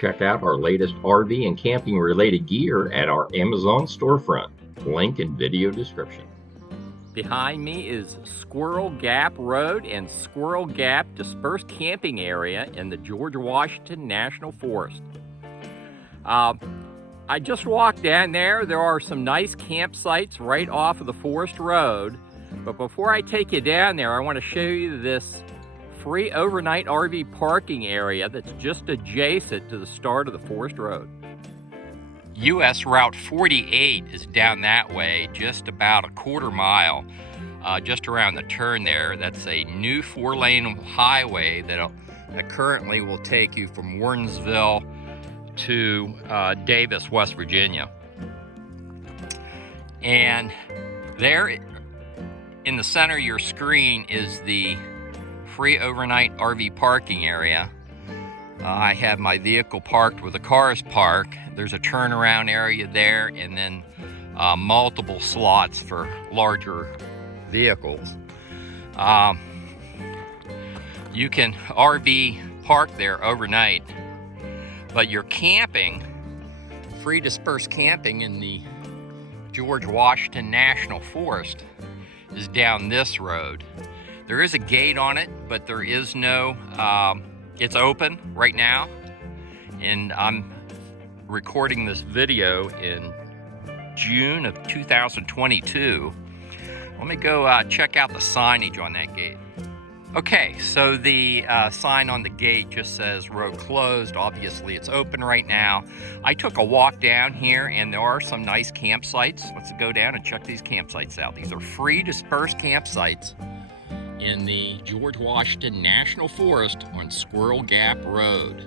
check out our latest RV and camping related gear at our Amazon storefront. Link in video description. Behind me is Squirrel Gap Road and Squirrel Gap Dispersed Camping Area in the George Washington National Forest. I just walked down there. There are some nice campsites right off of the forest road. But before I take you down there, I want to show you this free overnight RV parking area that's just adjacent to the start of the forest road. US Route 48 is down that way, just about a quarter mile, just around the turn there. That's a new 4-lane highway that currently will take you from Warrensville to Davis, West Virginia. And there in the center of your screen is the free overnight RV parking area. I have my vehicle parked where the cars park. There's a turnaround area there, and then multiple slots for larger vehicles. You can RV park there overnight, but your camping, free dispersed camping in the George Washington National Forest is down this road. There is a gate on it, but there is no, it's open right now, and I'm recording this video in June of 2022. Let me go check out the signage on that gate. Okay, so the sign on the gate just says road closed. Obviously it's open right now. I took a walk down here and there are some nice campsites. Let's go down and check these campsites out. These are free dispersed campsites in the George Washington National Forest on Squirrel Gap Road.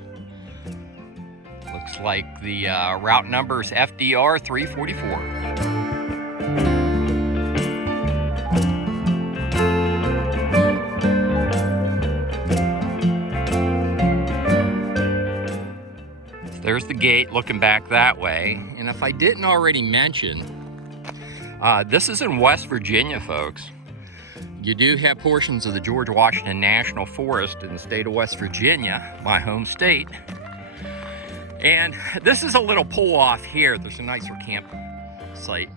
Looks like the route number is FDR 344. There's the gate looking back that way. And if I didn't already mention, this is in West Virginia, folks. You do have portions of the George Washington National Forest in the state of West Virginia, my home state. And this is a little pull off here. There's a nicer campsite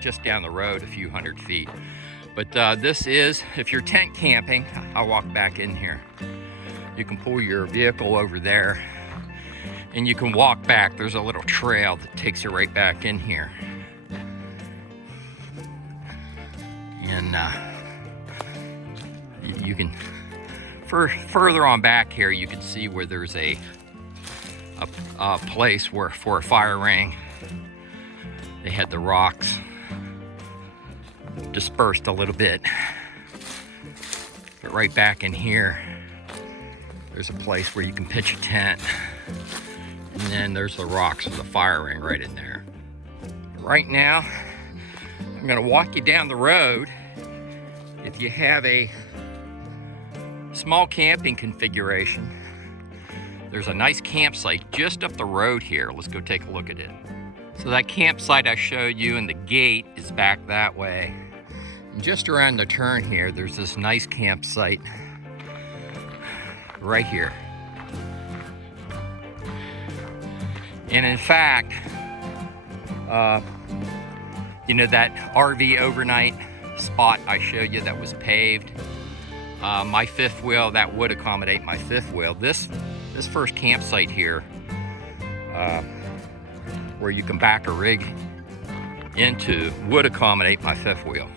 just down the road a few hundred feet. But this is, if you're tent camping, I'll walk back in here. You can pull your vehicle over there and you can walk back. There's a little trail that takes you right back in here. And you can, further on back here, you can see where there's a place where for a fire ring. They had the rocks dispersed a little bit. But right back in here, there's a place where you can pitch a tent. And then there's the rocks of the fire ring right in there. Right now, I'm gonna walk you down the road. If you have a small camping configuration, there's a nice campsite just up the road here. Let's go take a look at it. So that campsite I showed you and the gate is back that way. And just around the turn here, there's this nice campsite right here. And in fact, you know that RV overnight spot I showed you that was paved? My fifth wheel, that would accommodate my fifth wheel. This first campsite here, where you can back a rig into, would accommodate my fifth wheel.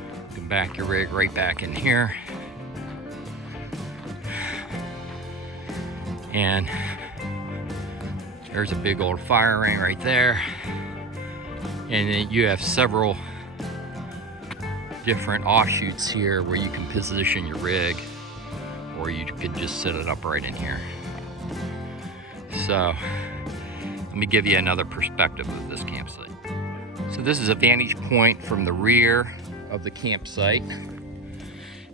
You can back your rig right back in here. And there's a big old fire ring right there. And then you have several different offshoots here where you can position your rig, or you could just set it up right in here. So let me give you another perspective of this campsite. So this is a vantage point from the rear of the campsite.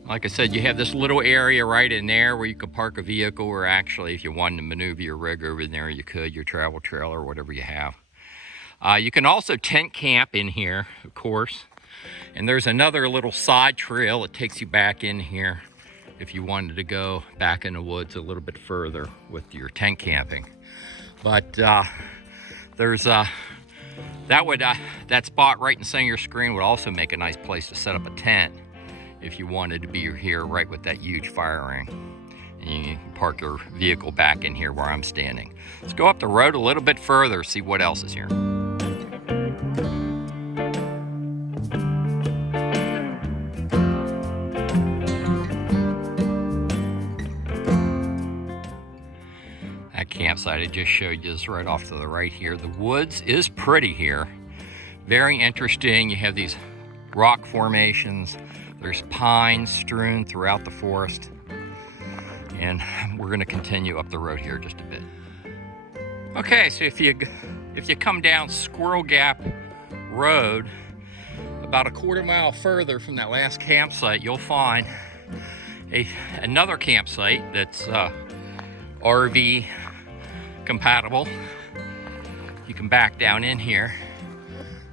Like I said, you have this little area right in there where you could park a vehicle, or actually if you wanted to maneuver your rig over in there, you could, your travel trailer or whatever you have. You can also tent camp in here, of course. And there's another little side trail that takes you back in here if you wanted to go back in the woods a little bit further with your tent camping. But there's that spot right in the center of your screen would also make a nice place to set up a tent if you wanted to be here right with that huge fire ring. And you can park your vehicle back in here where I'm standing. Let's go up the road a little bit further, see what else is here. That campsite I just showed you is right off to the right here. The woods is pretty here. Very interesting. You have these rock formations. There's pines strewn throughout the forest. And we're going to continue up the road here just a bit. Okay, so if you come down Squirrel Gap Road, about a quarter mile further from that last campsite, you'll find another campsite that's RV compatible. You can back down in here.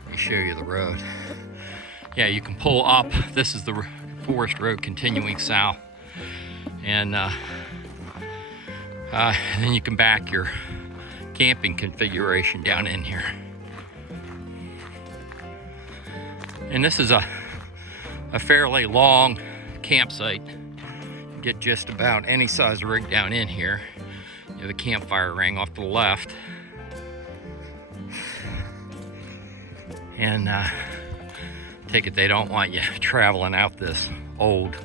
Let me show you the road. Yeah, you can pull up. This is the forest road continuing south. And then you can back your camping configuration down in here. And this is a fairly long campsite. You get just about any size rig down in here. You have a campfire ring off to the left. And take it they don't want you traveling out this old,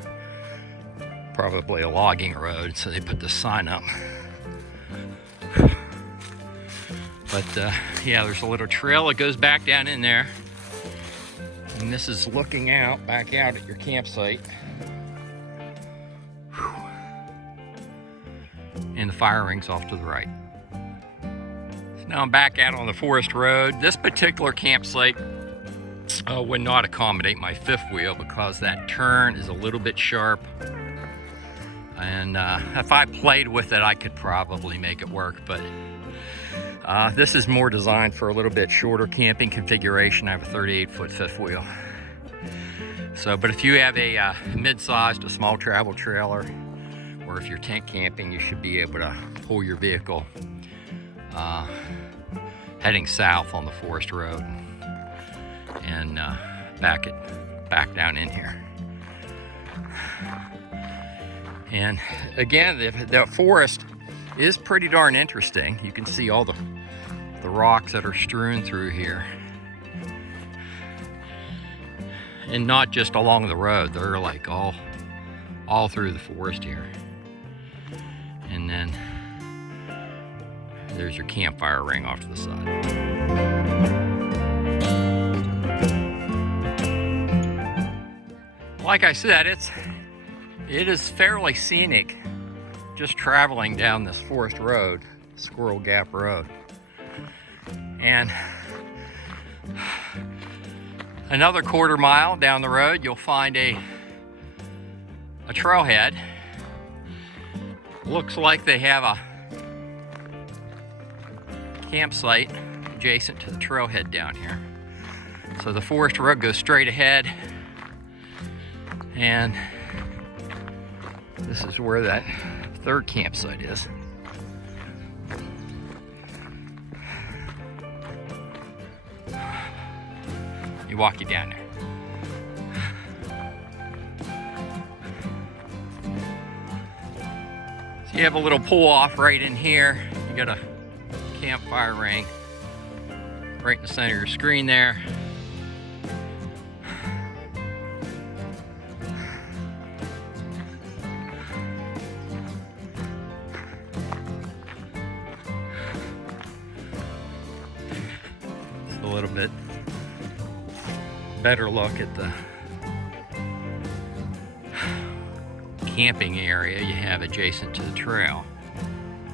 probably a logging road, so they put the sign up. But yeah, there's a little trail that goes back down in there. And this is looking out, back out at your campsite. And the fire ring's off to the right. So now I'm back out on the forest road. This particular campsite would not accommodate my fifth wheel because that turn is a little bit sharp. And if I played with it, I could probably make it work, but this is more designed for a little bit shorter camping configuration. I have a 38-foot fifth wheel. So, but if you have a mid-sized, a small travel trailer, or if you're tent camping, you should be able to pull your vehicle heading south on the forest road and back it back down in here. And again, the forest is pretty darn interesting. You can see all the rocks that are strewn through here. And not just along the road, they're like all through the forest here. And then there's your campfire ring off to the side. Like I said, it is fairly scenic just traveling down this forest road, Squirrel Gap Road. And another quarter mile down the road, you'll find a trailhead. Looks like they have a campsite adjacent to the trailhead down here. So the forest road goes straight ahead, and this is where that third campsite is. You walk you down there. So you have a little pull off right in here. You got a campfire ring right in the center of your screen there. It's a little bit better look at the camping area you have adjacent to the trail.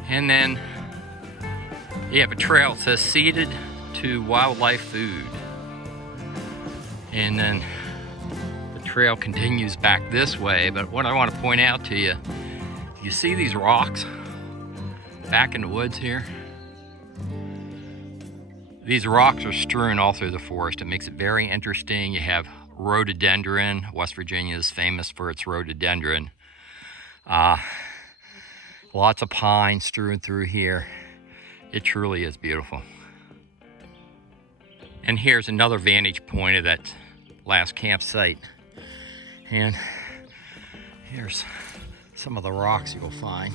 And then you have a trail that says seated to wildlife food. And then the trail continues back this way, but what I want to point out to you, you see these rocks back in the woods here? These rocks are strewn all through the forest. It makes it very interesting. You have rhododendron. West Virginia is famous for its rhododendron. Lots of pine strewn through here. It truly is beautiful. And here's another vantage point of that last campsite. And here's some of the rocks you'll find.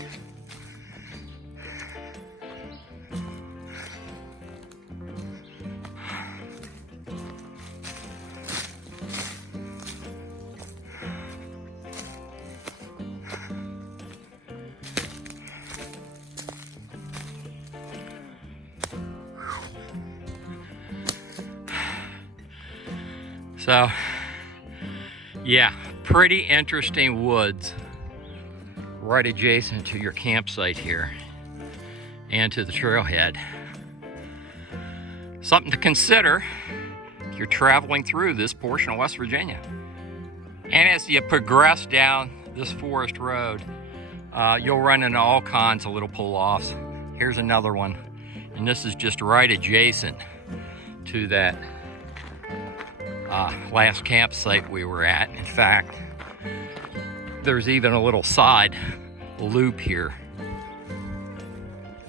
So, yeah, pretty interesting woods right adjacent to your campsite here and to the trailhead. Something to consider if you're traveling through this portion of West Virginia. And as you progress down this forest road, you'll run into all kinds of little pull-offs. Here's another one, and this is just right adjacent to that last campsite we were at. In fact, there's even a little side loop here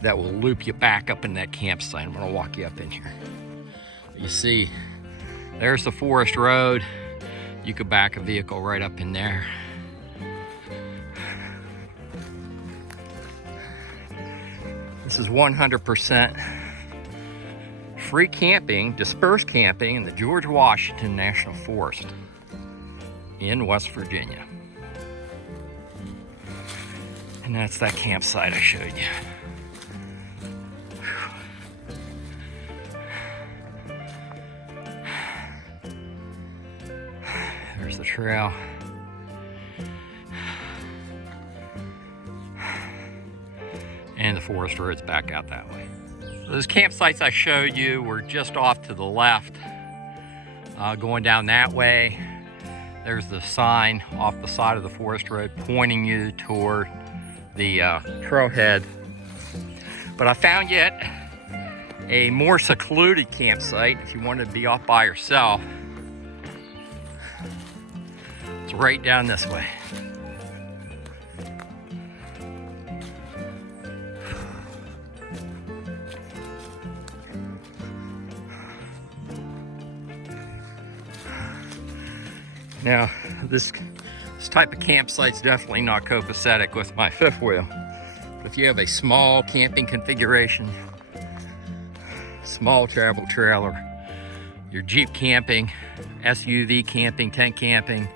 that will loop you back up in that campsite. I'm gonna walk you up in here. You see, there's the forest road. You could back a vehicle right up in there. This is 100% free camping, dispersed camping in the George Washington National Forest in West Virginia. And that's that campsite I showed you. There's the trail. And the forest road's back out that way. Those campsites I showed you were just off to the left. Going down that way, there's the sign off the side of the forest road pointing you toward the trailhead. But I found yet a more secluded campsite if you want to be off by yourself. It's right down this way. Now, this type of campsite's definitely not copacetic with my fifth wheel. But if you have a small camping configuration, small travel trailer, your Jeep camping, SUV camping, tent camping,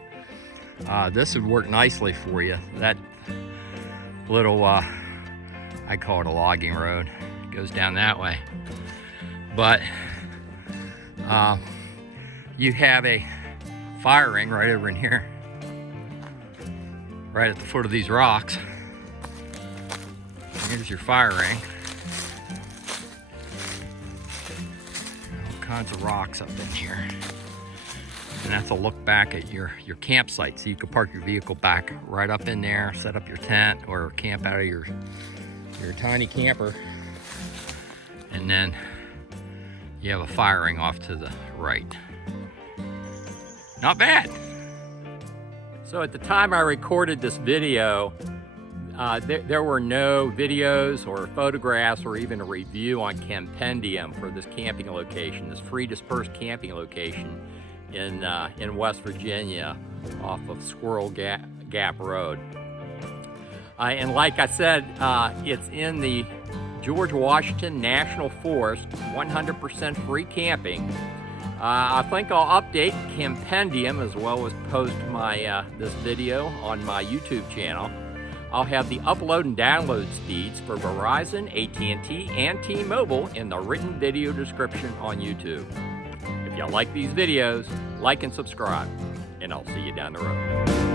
this would work nicely for you. That little, I call it a logging road, goes down that way. But you have a fire ring right over in here, right at the foot of these rocks. Here's your fire ring. All kinds of rocks up in here. And that's a look back at your campsite. So you can park your vehicle back right up in there, set up your tent, or camp out of your tiny camper. And then you have a fire ring off to the right. Not bad. So at the time I recorded this video, there were no videos or photographs or even a review on Compendium for this camping location, this free dispersed camping location in West Virginia off of Squirrel Gap Road. And like I said, it's in the George Washington National Forest, 100% free camping. I think I'll update Compendium as well as post my this video on my YouTube channel. I'll have the upload and download speeds for Verizon, AT&T, and T-Mobile in the written video description on YouTube. If you like these videos, like and subscribe, and I'll see you down the road.